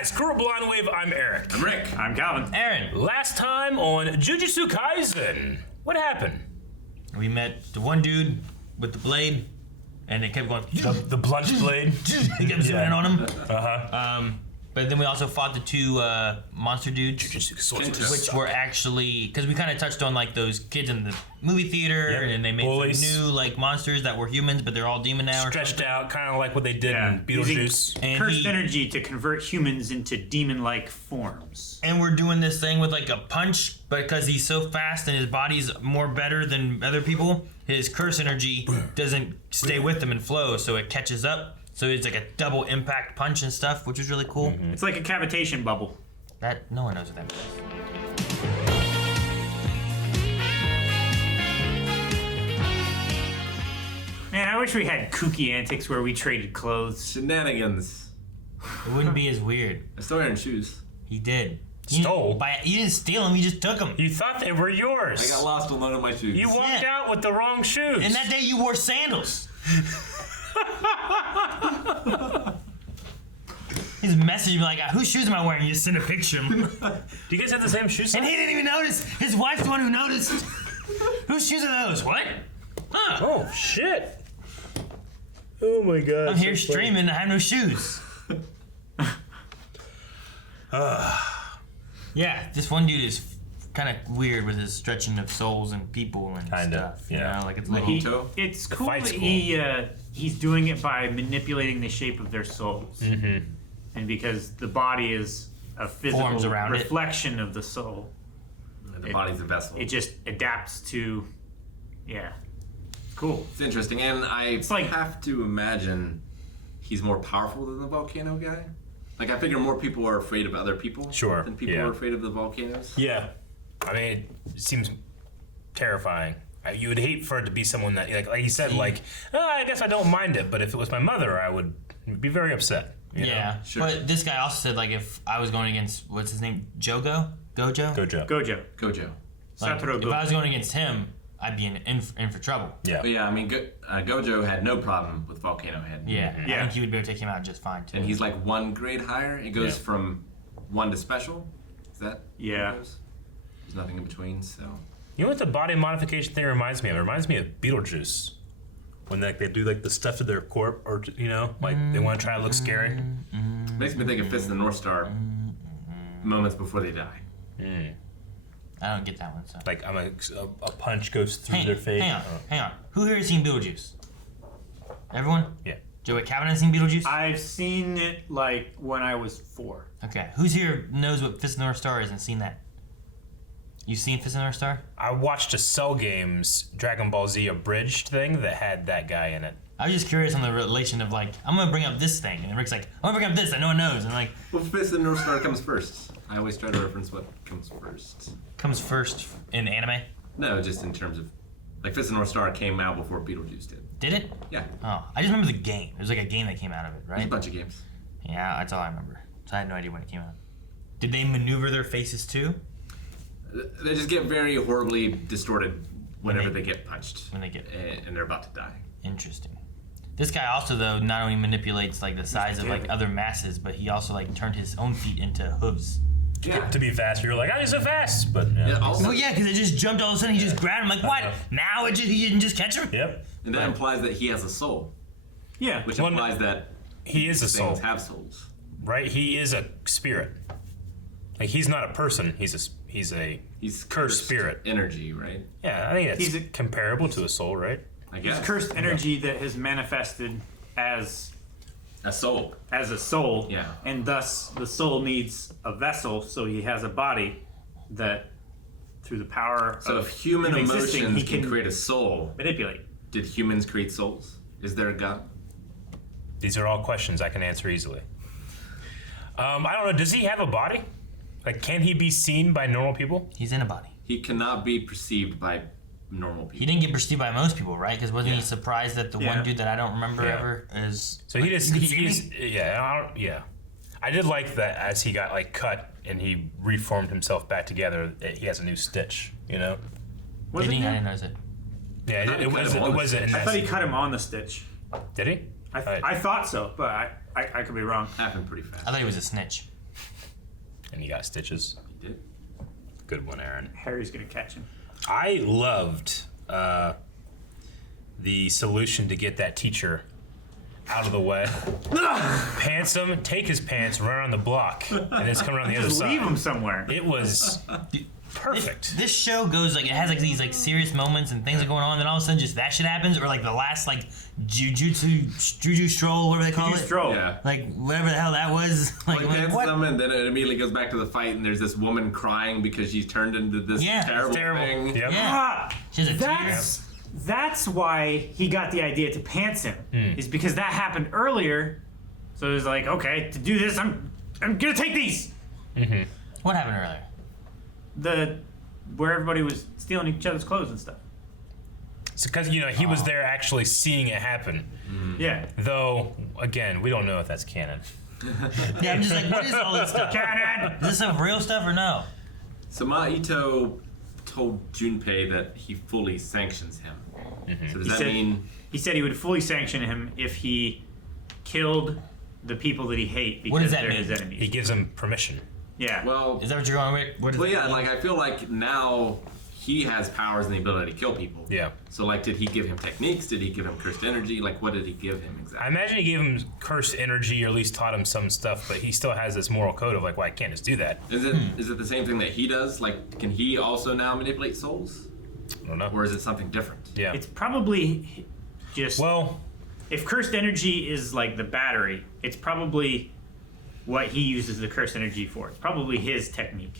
guys, Crew Blind Wave, I'm Eric. I'm Rick. I'm Calvin. Aaron. Last time on Jujutsu Kaisen, what happened? We met the one dude with the blade, and it kept going. The blunt blade. He kept zooming in on him. Uh-huh. But then we also fought the two monster dudes, Jujutsu sorcerers. which were actually, because we kind of touched on like those kids in the movie theater, Yep. and they made Bullies. some new like monsters that were humans, but they're all demon now. or Stretched something. out, kind of like what they did in Using Beetlejuice. And cursed he- energy to convert humans into demon-like forms. And we're doing this thing with like a punch, but because he's so fast and his body's more better than other people, his curse energy doesn't stay with him and flow, so it catches up. So it's like a double impact punch and stuff, which is really cool. It's like a cavitation bubble. That no one knows what that means. Man, I wish we had kooky antics where we traded clothes. Shenanigans. It wouldn't be as weird. I still wearing shoes. He did. Stole? You didn't steal them. You just took them. You thought they were yours. I got lost on one of my shoes. You walked Yeah. out with the wrong shoes. And that day you wore sandals. His message be like, "Whose shoes am I wearing?" You just send a picture of him. Do you guys have the same shoes? And he didn't even notice. His wife's the one who noticed. Whose shoes are those? What? Huh. Oh, shit. Oh, my God. I'm here streaming. I have no shoes. Yeah, this one dude is kind of weird with his stretching of souls and people and Kinda, stuff. yeah. You know, like it's Like little. Ito? It's cool fight's that cool. he's doing it by manipulating the shape of their souls. Mm-hmm. And because the body is a physical Forms around it. reflection of the soul, The body's a vessel. it just adapts to, cool. It's interesting, and I like- have to imagine he's more powerful than the volcano guy. Like, I figure more people are afraid of other people Sure, than people yeah. are afraid of the volcanoes. Yeah. I mean, it seems terrifying. You would hate for it to be someone that, like you said, I guess I don't mind it, but if it was my mother, I would be very upset. You Yeah, know? Sure. but this guy also said like if I was going against what's his name, Gojo. Gojo. Gojo. Gojo. Like, Satoru if I was going against him, I'd be in for trouble. Yeah. But yeah, I mean, Gojo had no problem with Volcano Head. Yeah, I Yeah. think you would be able to take him out just fine too. And he's like one grade higher. It goes Yeah. from 1 to special. Is that Yeah. how it goes? There's nothing in between, so. You know what the body modification thing reminds me of? It reminds me of Beetlejuice. When they do like the stuff to their corpse, or they want to try to look scary. Makes me think of Fist of the North Star moments before they die. I don't get that one. So Like a punch goes through their face. hang on. Who here has seen Beetlejuice? Everyone? Yeah. Joey Cabin has seen Beetlejuice? I've seen it like when I was 4. Okay. Who's here knows what Fist of the North Star is and seen that? You seen Fist of the North Star? I watched a Cell Games Dragon Ball Z abridged thing that had that guy in it. I was just curious on the relation of like, I'm gonna bring up this thing, and Rick's like, I'm gonna bring up this that no one knows, and like, Well, Fist of the North Star comes first. I always try to reference what comes first. comes first in anime. No, just in terms of, like, Fist of the North Star came out before Beetlejuice did. Did it? Yeah, Oh, I just remember the game. There's like a game that came out of it, there's a right? bunch of games. Yeah, that's all I remember. So I had no idea when it came out. Did they maneuver their faces too They just get very horribly distorted whenever they- they get punched, when they get and they're about to die. interesting? This guy also though not only manipulates like the size of like Damn. other masses, but he also like turned his own feet into hooves. Yeah. To be faster, you're like, I'm so fast, but Yeah, also, Well, yeah, because it just jumped all of a sudden. He just grabbed him like, what? Now he didn't just catch him? Yep. and that implies that he has a soul, Yeah. which Well, implies that He is a things soul, have souls. right? He is a spirit. Like he's not a person. He's a He's cursed spirit. energy, right? Yeah, I think that's He's a- comparable to a soul, right? I It's guess. cursed energy that has manifested as A soul. a soul. Yeah. And thus the soul needs a vessel, so he has a body that through the power So of if human him existing, emotions he can create a soul, manipulate. did humans create souls? Is there a God? These are all questions I can answer easily. I don't know. Does he have a body? Like, can he be seen by normal people? He's in a body. He cannot be perceived by normal He people. didn't get perceived by most people, right? Because wasn't he Yeah. surprised that the Yeah. one dude that I don't remember Yeah. ever is? So he just you can see he's me? yeah. I did like that as he got like cut and he reformed himself back together. He has a new stitch, you know. Was Did it he? I him? didn't notice it. Yeah, Kinda it cut was him on it the wasn't. stitch. I thought he cut him on the stitch. Did he? I thought so, but I could be wrong. Happened pretty fast. I thought he was a snitch. And he got stitches. He did. Good one, Aaron. Harry's gonna catch him. I loved the solution to get that teacher out of the way. Pants him, take his pants, run around the block, and then just come around the other Just side. leave him somewhere. It was perfect. This show goes like it has like these like serious moments and things are going on, and then all of a sudden just that shit happens, or like the last like Juju Stroll, whatever they call Juju it. Stroll. Yeah. Like whatever the hell that was. Like, Like pants what? them, and then it immediately goes back to the fight, and there's this woman crying because she's turned into this Yeah, terrible, terrible. thing. Yep. Yeah. Ah, She has a that's why he got the idea to pants him. Is because that happened earlier. So it was like, okay, to do this, I'm gonna take these. What happened earlier? Where everybody was stealing each other's clothes and stuff. It's because he was there actually seeing it happen. Yeah. Though again, we don't know if that's canon. Yeah, I'm just like, what is all this stuff? Cannon. Is this some real stuff or no? So Ito told Junpei that he fully sanctions him. So does that said- mean He said he would fully sanction him if he killed the people that he hate because does that they're mean? his enemies. He gives him permission. Yeah. well? Is that what you're going with? What is Well, it? yeah. Like I feel like now he has powers and the ability to kill people. Yeah. So like, did he give him techniques? Did he give him cursed energy? Like, what did he give him I exactly? imagine he gave him cursed energy, or at least taught him some stuff, but he still has this moral code of like, well, I can't just do that. Is it the same thing that he does? Like, can he also now manipulate souls, I don't know. or is it something different? Yeah. It's probably just Well, if cursed energy is like the battery, it's probably what he uses the cursed energy for. It's probably his technique.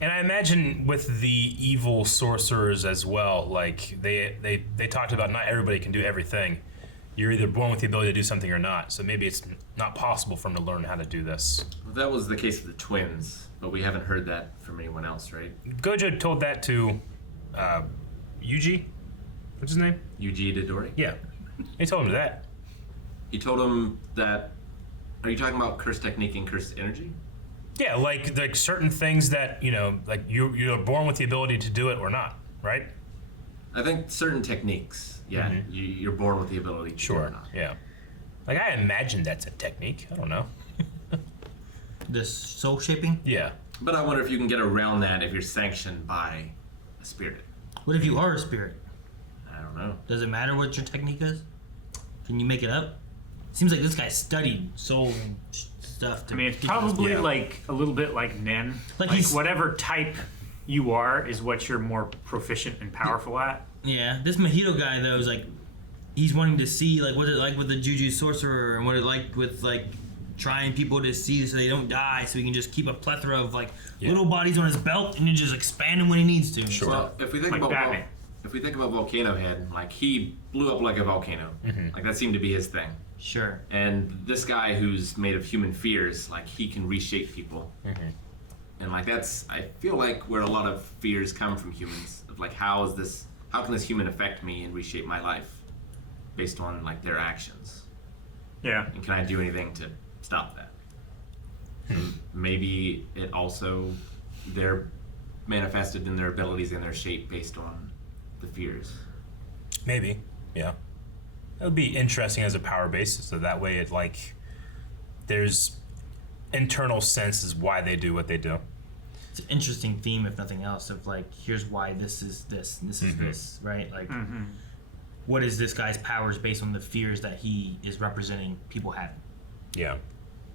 and I imagine with the evil sorcerers as well, like they talked about not everybody can do everything. You're either born with the ability to do something or not. So maybe it's not possible for him to learn how to do this. Well, that was the case of the twins, but we haven't heard that from anyone else, right? Gojo told that to Yuji. What's his name? Yuji Didori. Yeah. He told him that. He told him that. Are you talking about cursed technique and cursed energy? Yeah, like certain things that, like you're born with the ability to do it or not, right? I think certain techniques. Yeah, you're born with the ability to do it or Sure. not. Yeah. Like I imagine that's a technique. I don't know. The soul shaping? Yeah. But I wonder if you can get around that if you're sanctioned by a spirit. What if you are a spirit? I don't know. Does it matter what your technique is? Can you make it up? Seems like this guy studied soul and stuff. I mean, it's probably Yeah. like a little bit like Nen. Like Like he's- whatever type you are is what you're more proficient and powerful at. Yeah, this Mojito guy though is like, he's wanting to see like what it like with the Juju sorcerer and what it like with like trying people to see so they don't die, so he can just keep a plethora of like little bodies on his belt and then just expand them when he needs to. Sure. Well, if we think Like about Batman. if we think about Volcano Head, like he blew up like a volcano. Like that seemed to be his thing. Sure. And this guy who's made of human fears, like he can reshape people. And like that's, I feel like where a lot of fears come from humans of like how can this human affect me and reshape my life based on like their actions? Yeah. And can I do anything to stop that? And maybe it also they're manifested in their abilities and their shape based on the fears. Maybe. Yeah. It would be interesting as a power base, so that way it like there's internal senses why they do what they do. It's an interesting theme, if nothing else, of like, here's why this is this and this is this, right? Like, what is this guy's powers based on the fears that he is representing people having? Yeah.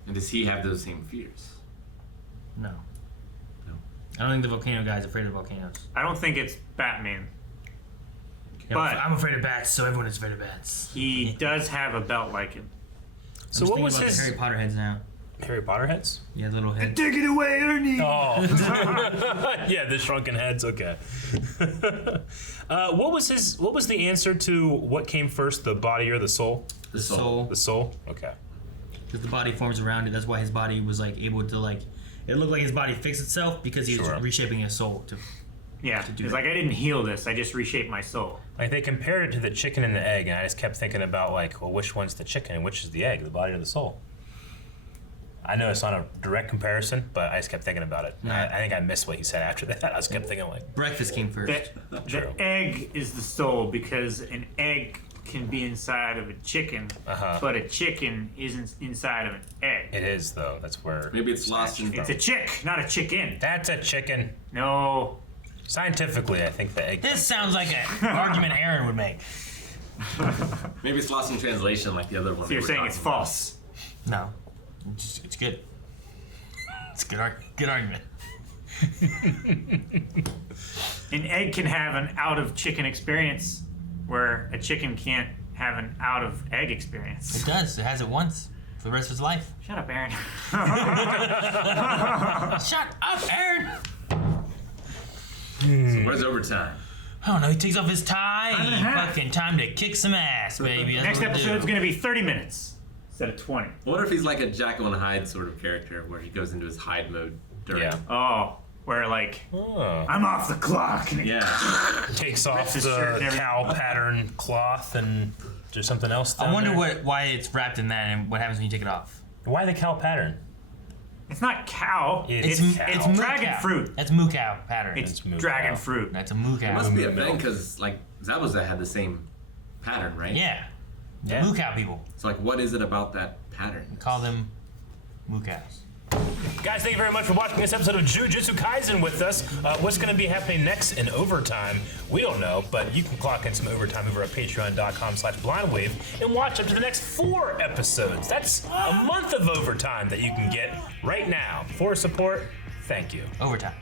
And does he have those same fears? No. No. I don't think the volcano guy's afraid of volcanoes. I don't think it's Batman. Yeah, But- I'm afraid of bats, so everyone is afraid of bats. He does have a belt like him. So I'm what thinking was about his the Harry Potter heads now? Harry Potter heads? Yeah, little heads. Take it away, Ernie! Oh. Yeah, the shrunken heads. Okay. What was the answer to what came first, the body or the soul? The Soul. The soul? Okay. Because the body forms around it. That's why his body was like able to like. It looked like his body fixed itself because he was Sure. reshaping his soul to. Yeah, do it's that. like I didn't heal this, I just reshaped my soul. Like they compared it to the chicken and the egg, and I just kept thinking about like, well, which one's the chicken and which is the egg, the body or the soul? I know it's not a direct comparison, but I just kept thinking about it. Yeah. I think I missed what he said after that. I just kept thinking like, Breakfast came first. The True. egg is the soul because an egg can be inside of a chicken, but a chicken isn't inside of an egg. It is though. That's where. Maybe it's lost in. It's a chick, not a chicken. That's a chicken. No. Scientifically, I think the egg. This sounds like an argument Aaron would make. Maybe it's lost in translation, like the other one. So you're saying it's false. No, it's good. It's a good argument. An egg can have an out of chicken experience, where a chicken can't have an out of egg experience. It does. It has it once for the rest of its life. Shut up, Aaron. Shut up, Aaron. So where's overtime? I don't know. He takes off his tie. Time and a half. Fucking time to kick some ass, baby. That's Next what we episode is do. going to be 30 minutes instead of 20. I wonder if he's like a Jekyll and Hyde sort of character, where he goes into his hide mode during. Yeah. Oh, where like, Oh. I'm off the clock. And Yeah. Takes off Rips his shirt and the everything. cow pattern cloth and there's something else. I down wonder there? why it's wrapped in that and what happens when you take it off. Why the cow pattern? It's not cow. It's cow. It's moo dragon cow. fruit. That's moo cow pattern. It's moo dragon cow. fruit. That's a moo It cow. must be a Milk. thing, because like Zabuza had the same pattern, right? Yeah. The Yeah. moo cow people. So like, what is it about that pattern? Call them moo cows. Guys, thank you very much for watching this episode of Jujutsu Kaisen with us. What's going to be happening next in overtime? We don't know, but you can clock in some overtime over at patreon.com/blindwave and watch up to the next 4 episodes. That's a month of overtime that you can get right now. For support, thank you. Overtime.